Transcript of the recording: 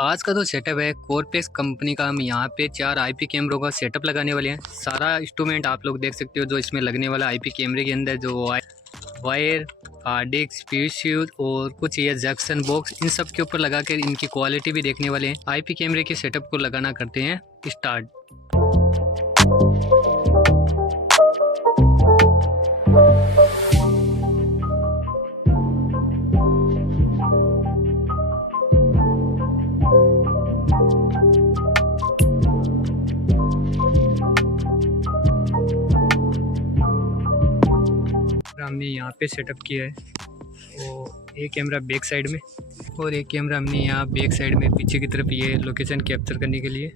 आज का जो सेटअप है कोरपेक्स कंपनी का, हम यहाँ पे 4 आईपी कैमरों का सेटअप लगाने वाले हैं। सारा इंस्ट्रूमेंट आप लोग देख सकते हो जो इसमें लगने वाला आईपी कैमरे के अंदर, जो वायर, हार्ड डिस्क, फ्यूज और कुछ ये जंक्शन बॉक्स, इन सब के ऊपर लगा कर इनकी क्वालिटी भी देखने वाले हैं। आईपी कैमरे के सेटअप को लगाना करते हैं स्टार्ट। हमने यहाँ पे सेटअप किया है और एक कैमरा बैक साइड में और एक कैमरा हमने यहाँ बैक साइड में पीछे की तरफ ये लोकेशन कैप्चर करने के लिए